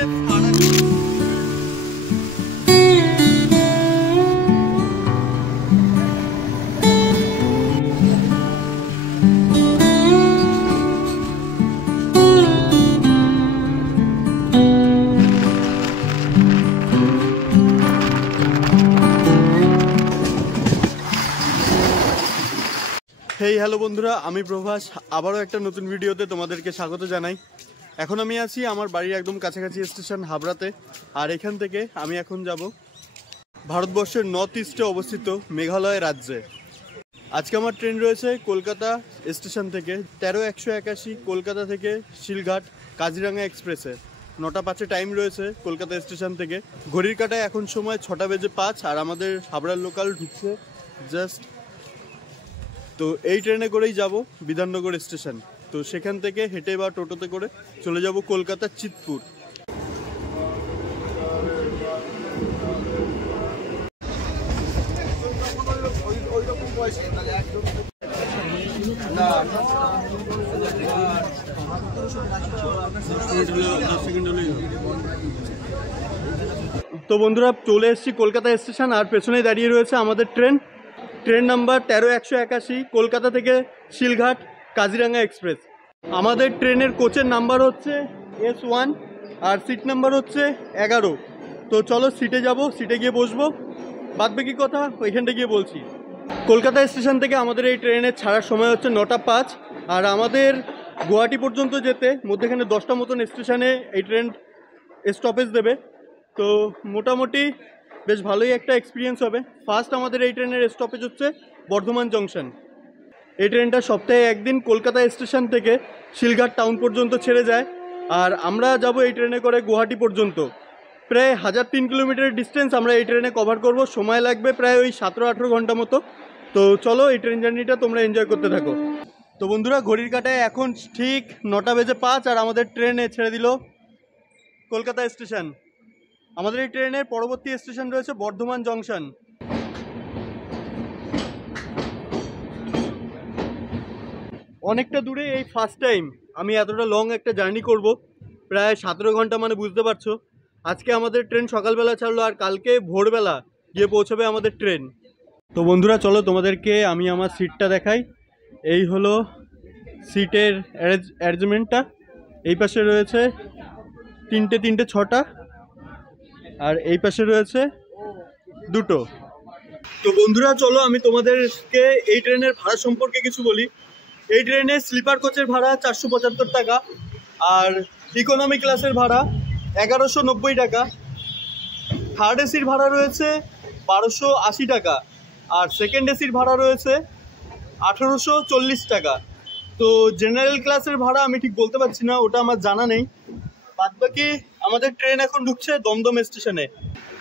Hey hello বন্ধুরা, আমি প্রভাস আবারও একটা নতুন ভিডিওতে তোমাদেরকে স্বাগত জানাই। এখন আমি আছি আমার বাড়ির একদম কাছাকাছি স্টেশন হাবড়াতে, আর এখান থেকে আমি এখন যাব ভারতবর্ষের নর্থ ইস্টে অবস্থিত মেঘালয় রাজ্যে। আজকে আমার ট্রেন রয়েছে কলকাতা স্টেশন থেকে 13-181 কলকাতা থেকে শিলঘাট কাজিরাঙ্গা এক্সপ্রেসে। 9টা 5-এ টাইম রয়েছে কলকাতা স্টেশন থেকে। ঘড়ির কাঁটায় এখন সময় 6টা বেজে 5, আর আমাদের হাবড়ার লোকাল ঢুকছে জাস্ট। তো এই ট্রেনে করেই যাব বিধাননগর স্টেশন। তো সেখান থেকে হেঁটে বা টোটোতে করে চলে যাব কলকাতা চিতপুর। তো বন্ধুরা, চলে এসেছি কলকাতা স্টেশন, আর পেছনেই দাঁড়িয়ে রয়েছে আমাদের ট্রেন নাম্বার 13-181 কলকাতা থেকে শিলঘাট কাজিরাঙ্গা এক্সপ্রেস। আমাদের ট্রেনের কোচের নাম্বার হচ্ছে S1 আর সিট নাম্বার হচ্ছে 11। তো চলো সিটে যাব, সিটে গিয়ে বসবো, বাদবাকি কথা ওইখানটা গিয়ে বলছি। কলকাতা স্টেশন থেকে আমাদের এই ট্রেনের ছাড়ার সময় হচ্ছে 9টা 5, আর আমাদের গুয়াহাটি পর্যন্ত যেতে মধ্যেখানে 10টা মতন স্টেশনে এই ট্রেন স্টপেজ দেবে। তো মোটামুটি বেশ ভালোই একটা এক্সপিরিয়েন্স হবে। ফার্স্ট আমাদের এই ট্রেনের স্টপেজ হচ্ছে বর্ধমান জংশন। এই ট্রেনটা সপ্তাহে একদিন কলকাতা স্টেশন থেকে শিলঘাট টাউন পর্যন্ত ছেড়ে যায়, আর আমরা যাব এই ট্রেনে করে গুয়াহাটি পর্যন্ত। প্রায় 1003 কিলোমিটারের ডিস্টেন্স আমরা এই ট্রেনে কভার করব। সময় লাগবে প্রায় ওই 17-18 ঘন্টা মতো। তো চলো এই ট্রেন জার্নিটা তোমরা এনজয় করতে থাকো। তো বন্ধুরা, ঘড়ির কাঁটায় এখন ঠিক 9টা বেজে 5, আর আমাদের ট্রেনে ছেড়ে দিল কলকাতা স্টেশন। আমাদের এই ট্রেনের পরবর্তী স্টেশন রয়েছে বর্ধমান জংশন। অনেকটা দূরে, এই ফার্স্ট টাইম আমি এতটা লং একটা জার্নি করব, প্রায় 17 ঘন্টা, মানে বুঝতে পারছো। আজকে আমাদের ট্রেন সকালবেলা ছাড়লো, আর কালকে ভোরবেলা গিয়ে পৌঁছবে আমাদের ট্রেন। তো বন্ধুরা চলো তোমাদেরকে আমি আমার সিটটা দেখাই। এই হলো সিটের অ্যারেঞ্জমেন্টটা। এই পাশে রয়েছে 3টে 6টা, আর এই পাশে রয়েছে 2টো। তো বন্ধুরা চলো আমি তোমাদেরকে এই ট্রেনের ভাড়া সম্পর্কে কিছু বলি। এই ট্রেনের স্লিপার কোচের ভাড়া 475 টাকা, আর ইকোনমি ক্লাসের ভাড়া 1190 টাকা। থার্ড এসির ভাড়া রয়েছে 1280 টাকা, আর সেকেন্ড এসির ভাড়া রয়েছে 1840 টাকা। তো জেনারেল ক্লাসের ভাড়া আমি ঠিক বলতে পারছি না, ওটা আমার জানা নেই। বাদবাকি আমাদের ট্রেন এখন ঢুকছে দমদম স্টেশনে।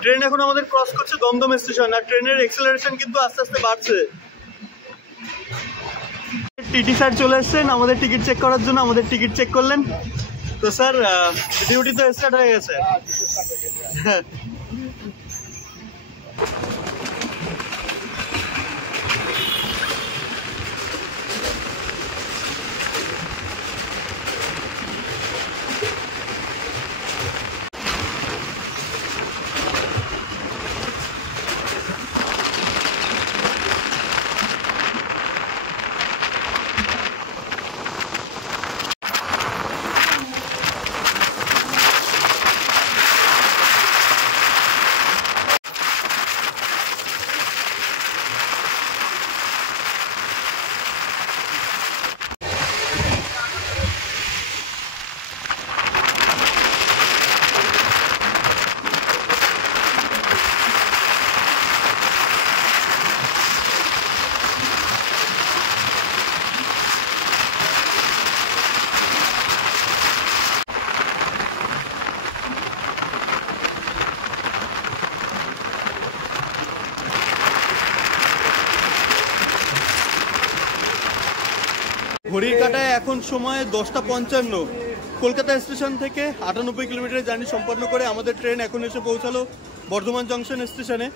ট্রেন এখন আমাদের ক্রস করছে দমদম স্টেশন, আর ট্রেনের এক্সেলারেশন কিন্তু আস্তে আস্তে বাড়ছে। টিটি স্যার চলে এসছেন আমাদের টিকিট চেক করার জন্য। আমাদের টিকিট চেক করলেন। তো স্যার, ডিউটি তো স্টার্ট হয়ে গেছে। হ্যাঁ, ঘড়ির কাঁটায় এখন সময় 10টা 55। কলকাতা স্টেশন থেকে 98 কিলোমিটার জার্নি সম্পন্ন করে আমাদের ট্রেন এখন এসে পৌঁছালো বর্ধমান জংশন স্টেশনে।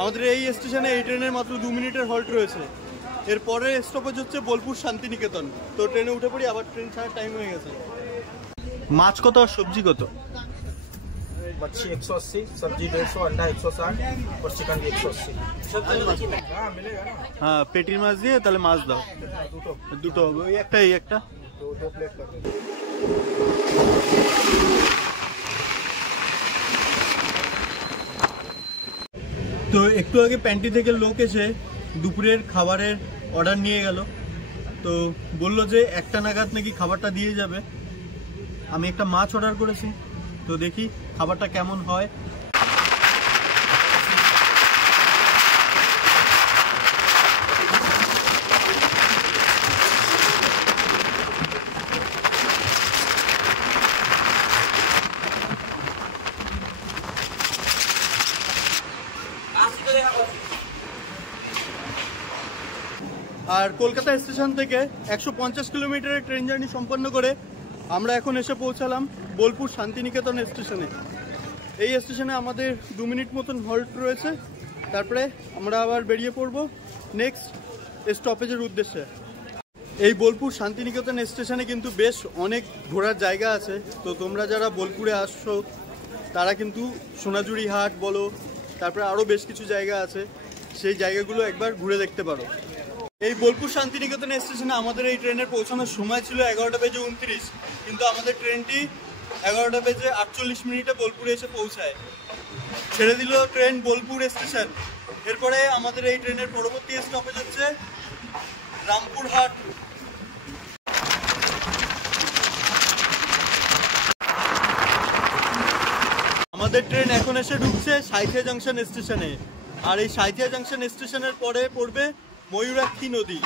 আমাদের এই স্টেশনে এই ট্রেনের মাত্র 2 মিনিটের হল্ট রয়েছে। এরপরে স্টপেজ হচ্ছে বোলপুর শান্তিনিকেতন। তো ট্রেনে উঠে পড়ি, আবার ট্রেন ছাড়ার টাইম হয়ে গেছে। মাছ কত আর সবজি কত? मच्छी 180, सब्जी 150, अंडा 160 और चिकन भी 180। हाँ मिलेगा ना। हाँ पेटिर माছ দিয়ে তাহলে মাছ দাও দুটো হবে ওই একটাই একটা तो 2 प्लेट कर दो। তো একটু আগে প্যান্টি থেকে লোক এসে দুপুরের খাবারের অর্ডার নিয়ে গেল। তো বলল যে একটা নাগাদ নাকি খাবারটা দিয়ে যাবে। আমি একটা মাছ অর্ডার করেছি, তো দেখি খাবারটা কেমন হয়। আর কলকাতা স্টেশন থেকে 150 কিলোমিটারের ট্রেন জার্নি সম্পন্ন করে আমরা এখন এসে পৌঁছালাম বোলপুর শান্তিনিকেতন স্টেশনে। এই স্টেশনে আমাদের 2 মিনিট মতন হল্ট রয়েছে, তারপরে আমরা আবার বেরিয়ে পড়ব নেক্সট স্টপেজের উদ্দেশ্যে। এই বোলপুর শান্তিনিকেতন স্টেশনে কিন্তু বেশ অনেক ঘোরার জায়গা আছে। তো তোমরা যারা বোলপুরে আসছো তারা কিন্তু সোনাঝুরি হাট বলো, তারপরে আরও বেশ কিছু জায়গা আছে, সেই জায়গাগুলো একবার ঘুরে দেখতে পারো। এই বোলপুর শান্তিনিকেতন স্টেশনে আমাদের এই ট্রেনের পৌঁছানোর সময় ছিল 11:29, কিন্তু আমাদের ট্রেনটি 11:48 বোলপুরে এসে পৌঁছায়। ছেড়ে দিল ট্রেন বোলপুর স্টেশন। এরপরে আমাদের এই ট্রেনের পরবর্তী স্টপেজ হচ্ছে রামপুরহাট। আমাদের ট্রেন এখন এসে ঢুকছে সাঁইথিয়া জাংশন স্টেশনে। আর এই সাঁইথিয়া জাংশন স্টেশনের পরে পড়বে ময়ূরাক্ষী নদী।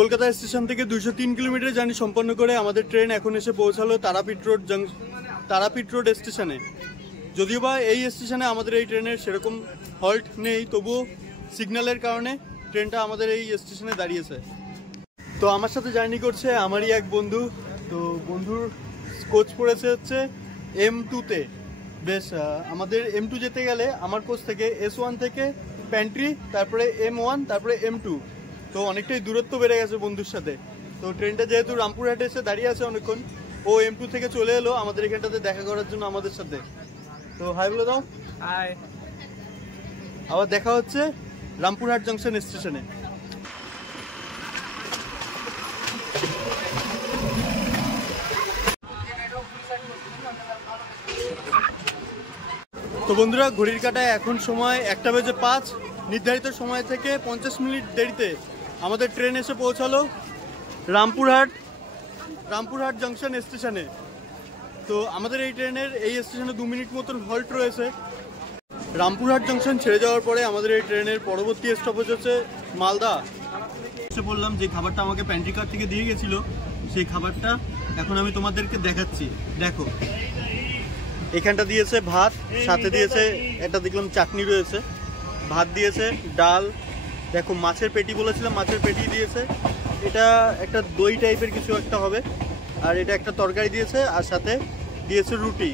কলকাতা স্টেশন থেকে 203 কিলোমিটার জার্নি সম্পন্ন করে আমাদের ট্রেন এখন এসে পৌঁছালো তারাপীঠ রোড স্টেশনে। যদিও বা এই স্টেশনে আমাদের এই ট্রেনের সেরকম হল্ট নেই, তবুও সিগন্যালের কারণে ট্রেনটা আমাদের এই স্টেশনে দাঁড়িয়েছে। তো আমার সাথে জার্নি করছে আমারই এক বন্ধু। তো বন্ধুর কোচ পড়েছে হচ্ছে M2-তে। বেশ আমাদের M2 যেতে গেলে আমার কোচ থেকে S1 থেকে প্যান্ট্রি, তারপরে M1, তারপরে M2। তো অনেকটাই দূরত্ব বেড়ে গেছে বন্ধুর সাথে। তো ট্রেনটা যেহেতু রামপুরহাটে এসে দাঁড়িয়ে আছে অনেকক্ষণ, ও M2 থেকে চলে এলো আমাদের এখানটাতে দেখা করার জন্য আমাদের সাথে। তো হাই বলে দাও। हाय। আবার দেখা হচ্ছে রামপুরহাট জংশন স্টেশনে। তো বন্ধুরা ঘড়ির কাঁটায় এখন সময় 1:05। নির্ধারিত সময় থেকে 50 মিনিট দেরিতে আমাদের ট্রেন এসে পৌঁছালো রামপুরহাট জংশন স্টেশনে। তো আমাদের এই ট্রেনের এই স্টেশনে 2 মিনিট মতন হল্ট রয়েছে। রামপুরহাট জংশন ছেড়ে যাওয়ার পরে আমাদের এই ট্রেনের পরবর্তী স্টপেজ হচ্ছে মালদা। এসে বললাম যে খাবারটা আমাকে প্যান্ট্রি কার থেকে দিয়ে গেছিল, সেই খাবারটা এখন আমি তোমাদেরকে দেখাচ্ছি। দেখো এখানটা দিয়েছে ভাত, সাথে দিয়েছে একটা দেখলাম চাটনি রয়েছে, ভাত দিয়েছে, ডাল, দেখো মাছের পেটি বলেছিলাম, মাছের পেটি দিয়েছে, এটা একটা দই টাইপের কিছু একটা হবে, আর এটা একটা তরকারি দিয়েছে, আর সাথে দিয়েছে রুটি।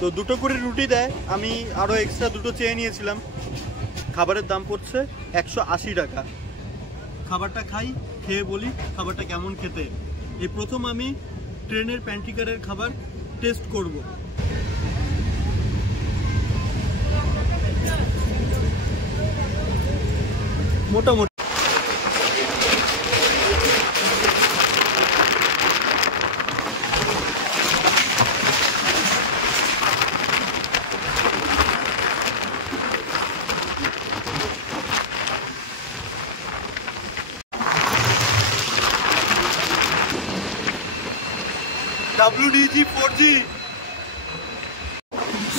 তো 2টো করে রুটি দেয়, আমি আরও এক্সট্রা 2টো চেয়ে নিয়েছিলাম। খাবারের দাম পড়ছে 180 টাকা। খাবারটা খাই, খেয়ে বলি খাবারটা কেমন খেতে। এই প্রথম আমি ট্রেনের প্যান্ট্রি কারের খাবার টেস্ট করব। মোটামুটি WDG-4G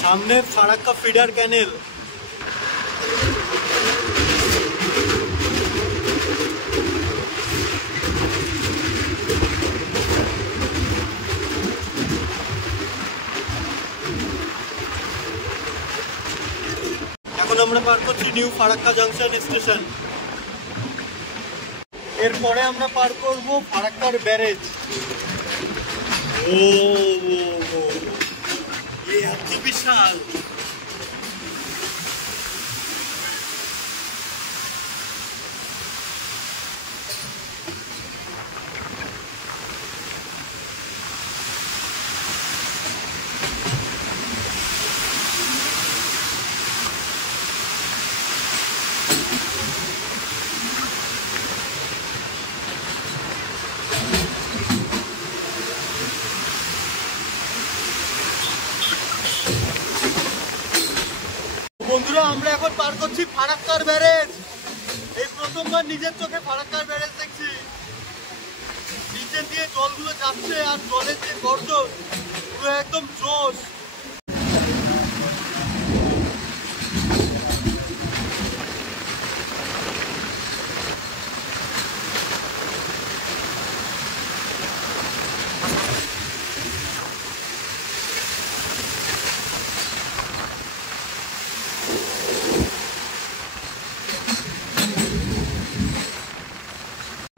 সামনে ফারাক্কা ফিডার ক্যানেল। এখন আমরা পার করছি নিউ ফারাক্কা জাংশন স্টেশন। এরপরে আমরা পার করব ফারাক্কার ব্যারেজ। ও এত বিশাল! বন্ধুরা, আমরা এখন পার করছি ফারাক্কার ব্যারেজ। এই প্রথমবার নিজের চোখে ফারাক্কার ব্যারেজ দেখছি। নিচে দিয়ে জলগুলো যাচ্ছে আর জলের যে গর্জন পুরো একদম জোশ।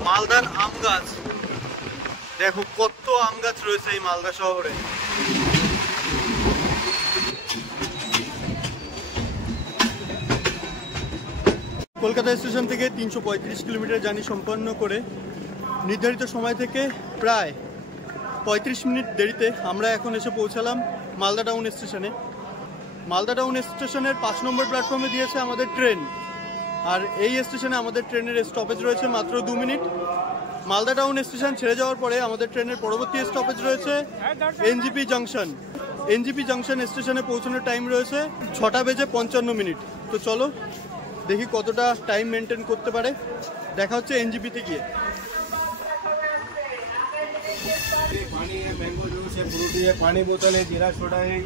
মালদার আম গাছ দেখো, কত আম গাছ রয়েছে এই মালদা শহরে। কলকাতা স্টেশন থেকে 335 কিলোমিটার জার্নি সম্পন্ন করে নির্ধারিত সময় থেকে প্রায় 35 মিনিট দেরিতে আমরা এখন এসে পৌঁছালাম মালদা টাউন স্টেশনে। মালদা টাউন স্টেশনের 5 নম্বর প্ল্যাটফর্মে দিয়েছে আমাদের ট্রেন, আর এই স্টেশনে আমাদের ট্রেনের স্টপেজ রয়েছে মাত্র 2 মিনিট। মালদা টাউন স্টেশন ছেড়ে যাওয়ার পরে আমাদের ট্রেনের পরবর্তী স্টপেজ রয়েছে এনজিপি জাংশন। এনজিপি জাংশন স্টেশনে পৌঁছানোর টাইম রয়েছে 6:55। তো চলো দেখি কতটা টাইম মেনটেন করতে পারে। দেখা হচ্ছে এনজিপিতে গিয়ে। पानी है, मैंगो जूस है, फ्रूटी है, पानी बोतल है, जीरा सोडा है।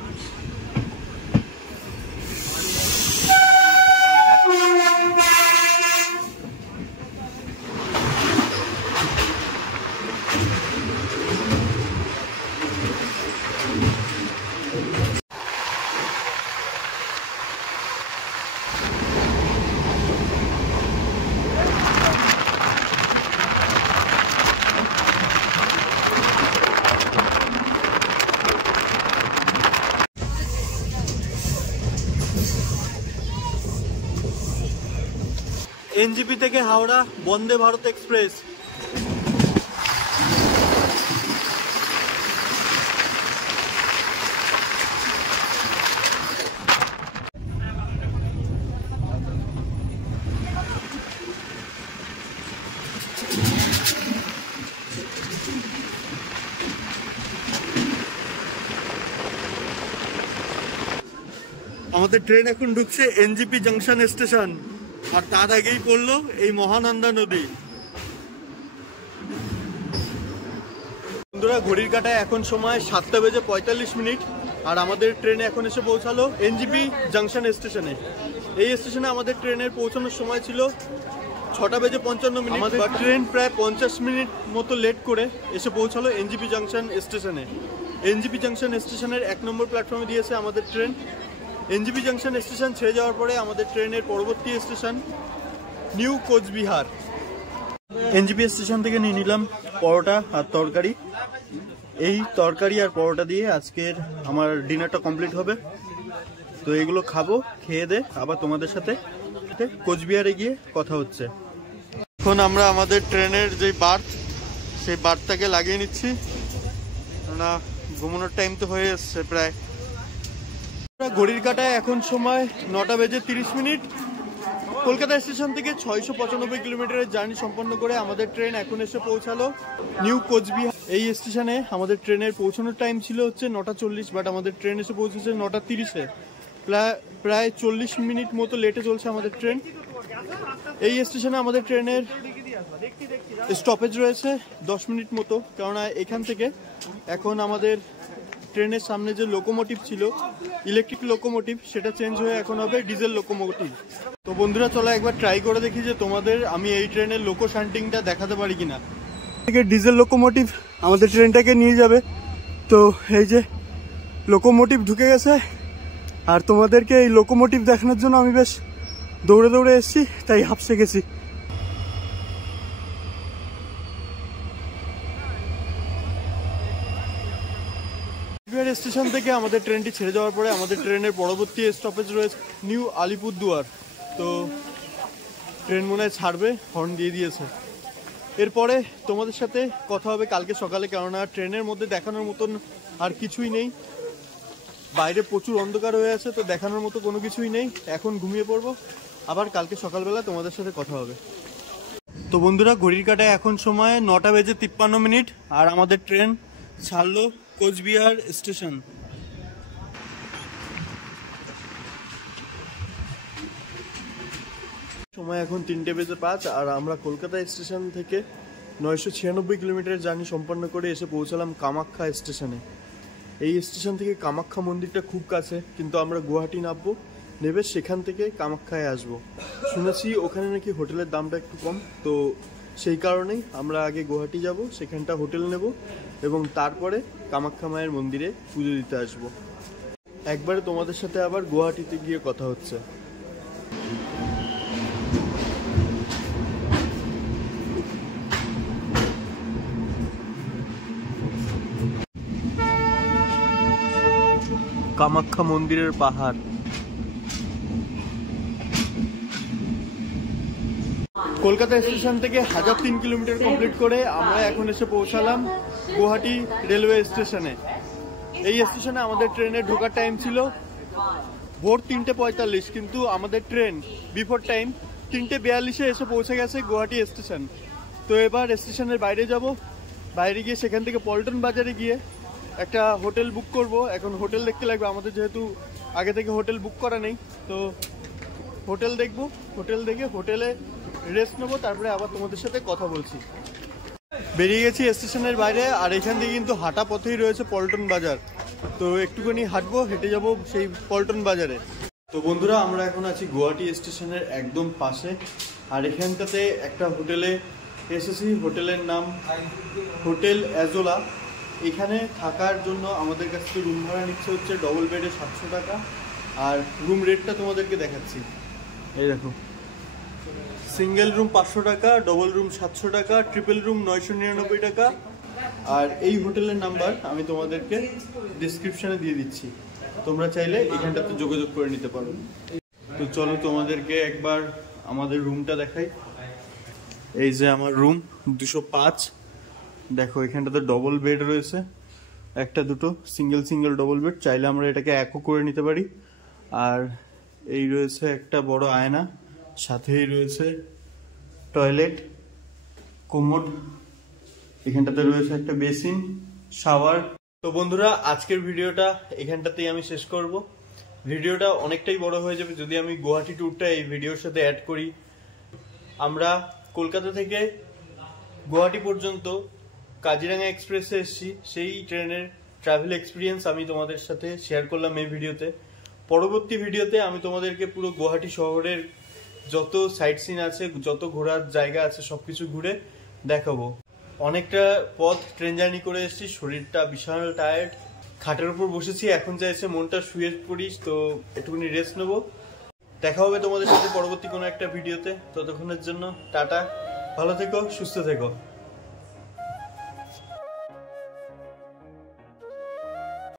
এনজিপি থেকে হাওড়া বন্দে ভারত এক্সপ্রেস। আমাদের ট্রেন এখন ঢুকছে এনজিপি জাংশন স্টেশন, আর তার আগেই পড়লো এই মহানন্দা নদী। বন্ধুরা, ঘড়ির কাঁটায় এখন সময় 7:45, আর আমাদের ট্রেন এখন এসে পৌঁছালো এনজিপি জাংশন স্টেশনে। এই স্টেশনে আমাদের ট্রেনের পৌঁছানোর সময় ছিল 6:55। আমাদের ট্রেন প্রায় 50 মিনিট মতো লেট করে এসে পৌঁছালো এনজিপি জাংশন স্টেশনে। এনজিপি জাংশন স্টেশনের 1 নম্বর প্ল্যাটফর্মে দিয়েছে আমাদের ট্রেন। এনজিপি জাংশন স্টেশন ছেড়ে যাওয়ার পরে আমাদের ট্রেনের পরবর্তী station new Cooch Behar. NJP station থেকে নিয়ে নিলাম পরোটা আর তরকারি। এই তরকারি আর পরোটা দিয়ে আজকের আমার ডিনারটা কমপ্লিট হবে। তো এগুলো খাবো, খেয়ে দে আবার তোমাদের সাথে কোচবিহারে গিয়ে কথা হচ্ছে। এখন আমরা আমাদের ট্রেনের যে বার্থ, সেই বার্থটাকে লাগিয়ে নিচ্ছি, না ঘুমানোর টাইম তো হয়ে এসছে প্রায়। ঘড়ির কাঁটায় এখন সময় 9:30। কলকাতা স্টেশন থেকে 695 কিলোমিটারের জার্নি সম্পন্ন করে আমাদের ট্রেন এখন এসে পৌঁছালো নিউ কোচবিহার। এই স্টেশনে আমাদের ট্রেনের পৌঁছানোর টাইম ছিল হচ্ছে 9:40, বাট আমাদের ট্রেন এসে পৌঁছেছে 9:30-এ। প্রায় 40 মিনিট মতো লেটে চলছে আমাদের ট্রেন। এই স্টেশনে আমাদের ট্রেনের স্টপেজ রয়েছে 10 মিনিট মতো, কেননা এখান থেকে এখন আমাদের ট্রেনের সামনে যে লোকোমোটিভ ছিল ইলেকট্রিক লোকোমোটিভ, সেটা চেঞ্জ হয়ে এখন হবে ডিজেল লোকোমোটিভ। তো বন্ধুরা, চলো একবার ট্রাই করে দেখি যে তোমাদের আমি এই ট্রেনের লোকো শান্টিংটা দেখাতে পারি কিনা। ডিজেল লোকোমোটিভ আমাদের ট্রেনটাকে নিয়ে যাবে। তো এই যে লোকোমোটিভ ঢুকে গেছে, আর তোমাদেরকে এই লোকোমোটিভ দেখানোর জন্য আমি বেশ দৌড়ে দৌড়ে এসেছি, তাই হাঁপসে গেছি। স্টেশন থেকে আমাদের ট্রেনটি ছেড়ে যাওয়ার পরে আমাদের ট্রেনের পরবর্তী স্টপেজ রয়েছে নিউ আলিপুরদুয়ার। তো ট্রেন মনে হয় ছাড়বে, হর্ন দিয়ে দিয়েছে। এরপরে তোমাদের সাথে কথা হবে কালকে সকালে, কেননা ট্রেনের মধ্যে দেখানোর মতন আর কিছুই নেই। বাইরে প্রচুর অন্ধকার হয়ে আছে, তো দেখানোর মতো কোনো কিছুই নেই। এখন ঘুমিয়ে পড়বো, আবার কালকে সকালবেলা তোমাদের সাথে কথা হবে। তো বন্ধুরা, ঘড়ির কাঁটায় এখন সময় 9:53 আর আমাদের ট্রেন ছাড়লো কোচবিহার স্টেশন। সময় এখন 3:05 আর আমরা কলকাতা স্টেশন থেকে 996 কিলোমিটার জার্নি সম্পন্ন করে এসে পৌঁছালাম কামাখ্যা স্টেশনে। এই স্টেশন থেকে কামাখ্যা মন্দিরটা খুব কাছে, কিন্তু আমরা গুয়াহাটি নামবো, নেবে সেখান থেকে কামাখ্যায় আসবো। শুনেছি ওখানে নাকি হোটেলের দামটা একটু কম, তো সেই কারণেই আমরা আগে গুয়াহাটি যাব, সেখানটা হোটেল নেব এবং তারপরে কামাখ্যা মায়ের মন্দিরে পুজো দিতে আসবো। একবারে তোমাদের সাথে আবার গুয়াহাটিতে গিয়ে কথা হচ্ছে। কামাখ্যা মন্দিরের পাহাড়। কলকাতা স্টেশন থেকে 1003 কিলোমিটার কমপ্লিট করে আমরা এখন এসে পৌঁছালাম গুয়াহাটি রেলওয়ে স্টেশনে। এই স্টেশনে আমাদের ট্রেনের ঢোকার টাইম ছিল ভোর 3:45, কিন্তু আমাদের ট্রেন বিফোর টাইম 3:42 এসে পৌঁছে গেছে গুয়াহাটি স্টেশন। তো এবার স্টেশনের বাইরে যাব, বাইরে গিয়ে সেখান থেকে পল্টন বাজারে গিয়ে একটা হোটেল বুক করব। এখন হোটেল দেখতে লাগবে আমাদের, যেহেতু আগে থেকে হোটেল বুক করা নেই। তো হোটেল দেখব, হোটেল দেখে হোটেলে রেস্ট নেবো, তারপরে আবার তোমাদের সাথে কথা বলছি। বেরিয়ে গেছি স্টেশনের বাইরে, আর এখান থেকে কিন্তু হাঁটা পথেই রয়েছে পল্টন বাজার। তো একটুখানি হাঁটবো, হেঁটে যাব সেই পল্টন বাজারে। তো বন্ধুরা, আমরা এখন আছি গুয়াহাটি স্টেশনের একদম পাশে, আর এখানটাতে একটা হোটেলে এসেছি। হোটেলের নাম হোটেল অ্যাজোলা। এখানে থাকার জন্য আমাদের কাছ থেকে রুম ভাড়া নিচ্ছে হচ্ছে ডবল বেডে 700 টাকা। আর রুম রেটটা তোমাদেরকে দেখাচ্ছি, এই দেখো। সিঙ্গেল রুম 500 টাকা, ডবল রুম 700 টাকা, ট্রিপল রুম 999 টাকা। আর এই হোটেলের নাম্বার আমি তোমাদেরকে ডিসক্রিপশানে দিয়ে দিচ্ছি, তোমরা চাইলে এখানটাতে যোগাযোগ করে নিতে পারো। তো চলো তোমাদেরকে একবার আমাদের রুমটা দেখাই। এই যে আমার রুম 205। দেখো এখানটাতে ডবল বেড রয়েছে, একটা দুটো সিঙ্গেল ডবল বেড, চাইলে আমরা এটাকে একও করে নিতে পারি। আর এই রয়েছে একটা বড় আয়না, সাথেই রয়েছে টয়লেট, কোমোড, এখানটাতে রয়েছে একটা বেসিন, শাওয়ার। তো বন্ধুরা, আজকের ভিডিওটা এখানটাতেই আমি শেষ করব। ভিডিওটা অনেকটাই বড় হয়ে যাবে যদি আমি গুয়াহাটি ট্যুরটা এই ভিডিওর সাথে অ্যাড করি। আমরা কলকাতা থেকে গুয়াহাটি পর্যন্ত কাজিরাঙ্গা এক্সপ্রেসে এসেছি, সেই ট্রেনের ট্রাভেল এক্সপিরিয়েন্স আমি তোমাদের সাথে শেয়ার করলাম এই ভিডিওতে। পরবর্তী ভিডিওতে আমি তোমাদেরকে পুরো গুয়াহাটি শহরের যত সাইট সিন আছে, যত ঘোরার জায়গা আছে, সবকিছু ঘুরে দেখাবো। অনেকটা পথ ট্রেন জার্নি করে এসেছি, শরীরটা বিশাল টায়ার্ড, খাটের উপর বসেছি, এখন চাইছে মনটা শুয়ে পড়িস, তো একটুখানি রেস্ট নেবো। দেখা হবে তোমাদের সাথে পরবর্তী কোনো একটা ভিডিওতে। ততক্ষণের জন্য টাটা, ভালো থেকো, সুস্থ থেকো।